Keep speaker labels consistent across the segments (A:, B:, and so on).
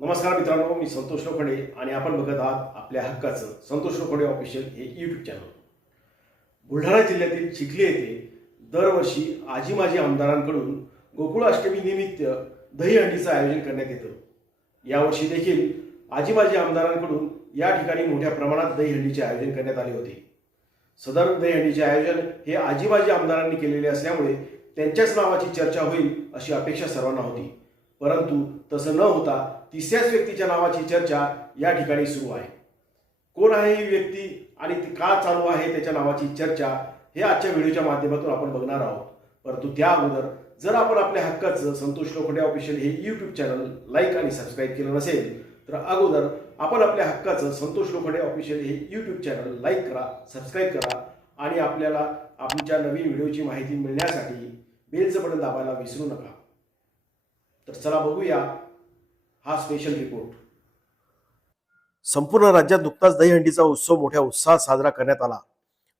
A: नमस्कार मित्रांनो मी संतोष लोखंडे आणि आपण बघत आहात आपल्या हक्काचं संतोष लोखंडे ऑफिशियल हे यूट्यूब चॅनल बुलढाणा जिल्ह्यातील चिखली येथे दरवर्षी आजी माजी आमदारांकडून गोकुळ अष्टमी निमित्त दहीहंडीचं आयोजन करण्यात येतं. यावर्षी देखील आजी माजी आमदारांकडून या ठिकाणी मोठ्या प्रमाणात दहीहंडीचे आयोजन करण्यात आले होते. सदर दहीहंडीचे आयोजन हे आजी माजी आमदारांनी केलेले असल्यामुळे त्यांच्याच नावाची चर्चा होईल अशी अपेक्षा सर्वांना होती. परंतु तसं न होता तिसऱ्याच व्यक्तीच्या नावाची चर्चा या ठिकाणी सुरू आहे. कोण आहे ही व्यक्ती आणि ती का चालू आहे त्याच्या नावाची चर्चा हे आजच्या व्हिडिओच्या माध्यमातून आपण बघणार आहोत. परंतु त्या अगोदर जर आपण आपल्या हक्काचं संतोष लोखंडे ऑफिशियल हे यूट्यूब चॅनल लाईक आणि सबस्क्राईब केलं नसेल तर अगोदर आपण आपल्या हक्काचं संतोष लोखंडे ऑफिशियल हे यूट्यूब चॅनल लाईक करा सबस्क्राईब करा आणि आपल्याला आमच्या नवीन व्हिडिओची माहिती मिळण्यासाठी बेलचं बटन दाबायला विसरू नका. तर चला बघूया हा स्पेशल रिपोर्ट संपूर्ण राज्यात नुकताच दहीहंडीचा उत्सव मोठ्या उत्साहात साजरा करण्यात आला.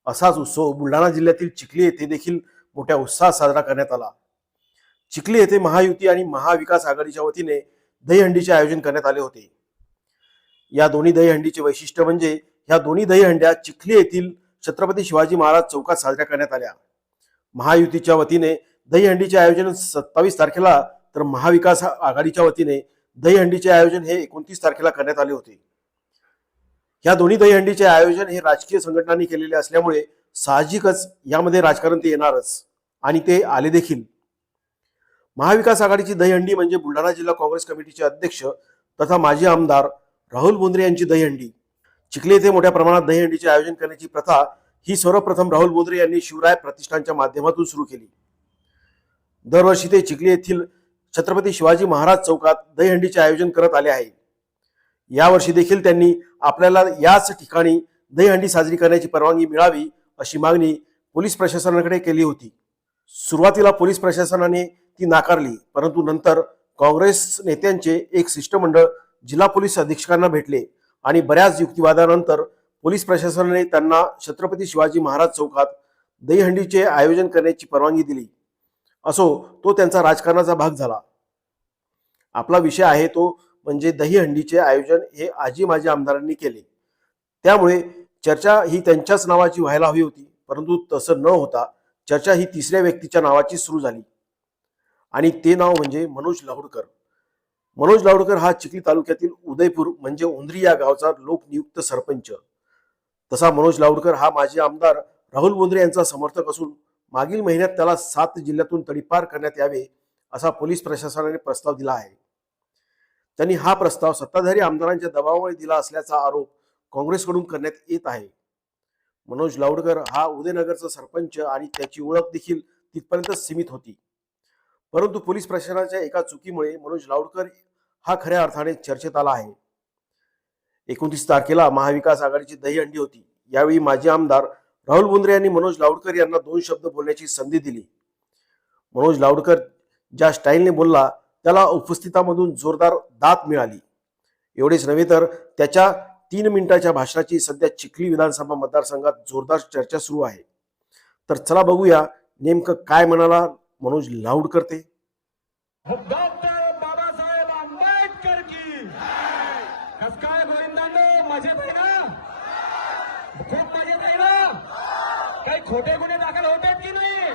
A: असाच उत्सव बुलढाणा जिल्ह्यातील चिखली येथे देखील मोठ्या उत्साहात साजरा करण्यात आला. चिखली येथे महायुती आणि महाविकास आघाडीच्या वतीने दहीहंडीचे आयोजन करण्यात आले होते. या दोन्ही दहीहंडीचे वैशिष्ट्य म्हणजे ह्या दोन्ही दहीहंड्या चिखली येथील छत्रपती शिवाजी महाराज चौकात साजऱ्या करण्यात आल्या. महायुतीच्या वतीने दहीहंडीचे आयोजन सत्तावीस तारखेला तर महाविकास आघाडीच्या वतीने दहीहंडीचे आयोजन हे एकोणतीस तारखेला करण्यात आले होते. या दोन्ही दहीहंडीचे आयोजन हे राजकीय संघटनांनी केलेले असल्यामुळे साहजिकच यामध्ये राजकारण ते येणारच आणि ते आले देखील. महाविकास आघाडीची दहीहंडी म्हणजे बुलढाणा जिल्हा काँग्रेस कमिटीचे अध्यक्ष तथा माजी आमदार राहुल बोंद्रे यांची दहीहंडी चिखले येथे मोठ्या प्रमाणात दहीहंडीचे आयोजन करण्याची प्रथा ही सर्वप्रथम राहुल बोंद्रे यांनी शिवराय प्रतिष्ठानच्या माध्यमातून सुरू केली. दरवर्षी ते चिखले येथील छत्रपती शिवाजी महाराज चौकात दहीहंडीचे आयोजन करत आले आहे. यावर्षी देखील त्यांनी आपल्याला याच ठिकाणी दहीहंडी साजरी करण्याची परवानगी मिळावी अशी मागणी पोलीस प्रशासनाकडे केली होती. सुरुवातीला पोलीस प्रशासनाने ती नाकारली परंतु नंतर काँग्रेस नेत्यांचे एक शिष्टमंडळ जिल्हा पोलीस अधीक्षकांना भेटले आणि बऱ्याच युक्तिवादानंतर पोलीस प्रशासनाने त्यांना छत्रपती शिवाजी महाराज चौकात दहीहंडीचे आयोजन करण्याची परवानगी दिली. असो तो त्यांचा राजकारणाचा भाग झाला. आपला विषय आहे तो म्हणजे दहीहंडीचे आयोजन हे आजी माजी आमदारांनी केले. त्यामुळे चर्चा ही त्यांच्याच नावाची व्हायला हवी होती परंतु तसं न होता चर्चा ही तिसऱ्या व्यक्तीच्या नावाची सुरू झाली. आणि ते नाव म्हणजे मनोज लाहुडकर. मनोज लाहुडकर हा चिखली तालुक्यातील उदयपूर म्हणजे उंद्री या गावचा लोकनियुक्त सरपंच. तसा मनोज लाहुडकर हा माजी आमदार राहुल बोंद्रे यांचा समर्थक असून मागील महिन्यात त्याला सात जिल्ह्यातून तडीपार करण्यात यावे असा पोलीस प्रशासनाने प्रस्ताव दिला आहे. त्यांनी हा प्रस्ताव सत्ताधारी आमदारांच्या दबावामुळे दिला असल्याचा आरोप काँग्रेसकडून करण्यात येत आहे. मनोज लावडकर हा उदयनगरचा सरपंच आणि त्याची ओळख देखील तिथपर्यंत सीमित होती. परंतु पोलीस प्रशासनाच्या एका चुकीमुळे मनोज लावडकर हा खऱ्या अर्थाने चर्चेत आला आहे. एकोणतीस तारखेला महाविकास आघाडीची दहीहंडी होती. यावेळी माजी आमदार राहुल बोंद्रे यांनी मनोज लावडकर यांना दोन शब्द बोलण्याची संधी दिली. मनोज लावडकर ज्या स्टाईलने बोलला त्याला उपस्थितामधून जोरदार दात मिळाली. एवढेच नव्हे तर त्याच्या तीन मिनिटाच्या भाषणाची सध्या चिखली विधानसभा मतदारसंघात जोरदार चर्चा सुरू आहे. तर चला बघूया नेमकं काय म्हणाला मनोज लाऊड ते
B: बाबासाहेब आंबेडकर की काय मजेत आहे ना खूप मजेत आहे ना? काही खोटे गुन्हे दाखल होतात की नाही?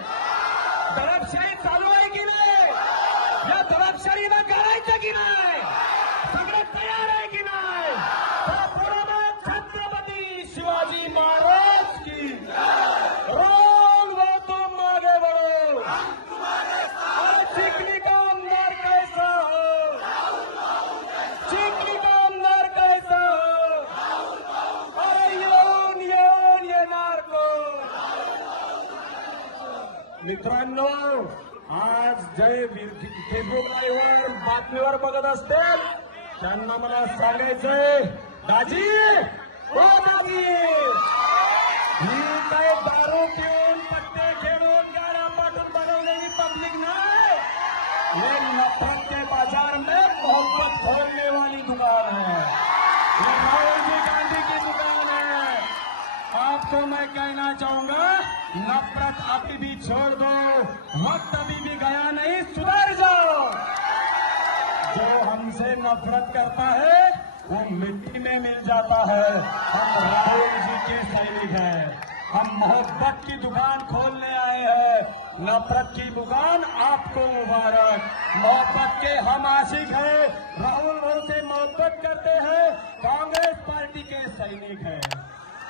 B: मित्रांनो, आज जय फेसबुक लाईव्हवर बातमीवर बघत असतील दाजी, हो दाजी. दारू पिऊन पत्ते खेळून गाड्या पाठून पब्लिक नाही. नफरत के बाज़ार में मोहब्बत खोलने वाली दुकान है राहुल जी गांधी की दुकान है आपको मैं कहना चाहूँगा नफरत अभी भी छोड़ दो। वक्त अभी भी गया नहीं, सुधर जाओ। जो हमसे नफरत करता है, वो मिट्टी में मिल जाता है। हम राहुल जी के सैनिक हैं। हम मोहब्बत की दुकान खोलने आए हैं। नफरत की दुकान आपको मुबारक। मोहब्बत के हम आशिक हैं। राहुल भाई से मोहब्बत करते हैं। कांग्रेस पार्टी के सैनिक हैं।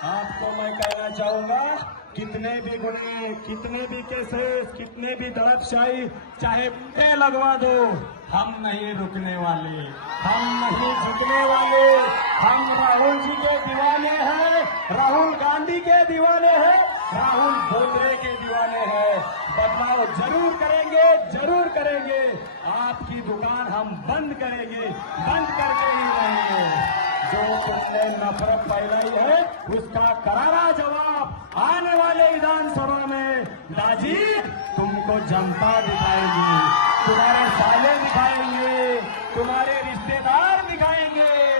B: आपको मैं कहना चाहूँगा कितने भी गुने कितने भी केसेस कितने भी दड़पशाही चाहे पे लगवा दो, हम नहीं रुकने वाले, हम नहीं झुकने वाले। हम राहुल जी के दीवाने हैं, राहुल गांधी के दीवाने हैं, राहुल बोतरे के दीवाने हैं। बदलाव ज़रूर करेंगे ज़रूर करेंगे। आपकी दुकान हम बंद करेंगे, बंद करके ही रहेंगे। जो तुमने नफरत फैलाई है, उसका करारा जवाब आने वाले विधानसभा में दाजी तुमको जनता दिखाएगी। तुम्हारे साले दिखाएँगे तुम्हारे रिश्तेदार दिखाएँगे।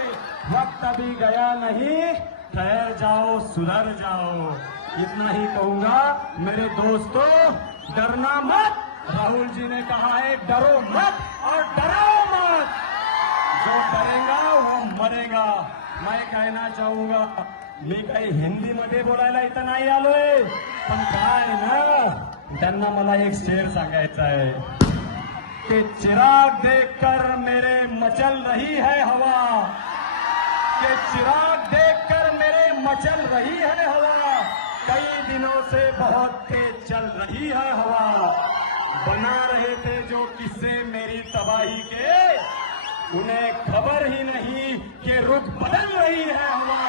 B: वक्त अभी गया नहीं, ठहर जाओ, सुधर जाओ। इतना ही कहूँगा, मेरे दोस्तों, डरना मत। राहुल जी ने कहा है, डरो मत और डराओ मत। जो करेगा वो मरेगा। मैं कहना चाहूँगा, मी काही हिंदीमध्ये बोलायला इथं नाही आलोय, पण काय ना? त्यांना मला एक शेर सांगायचा आहे कि चिराग देखकर मेरे मचल रही है हवा. के चिराग देखकर मेरे मचल रही है हवा। कई दिनों से बहुत तेज चल रही है हवा। बना रहे थे जो किस्से मेरी तबाही के उन्हें खबर ही नहीं कि रुख बदल रही है हवा।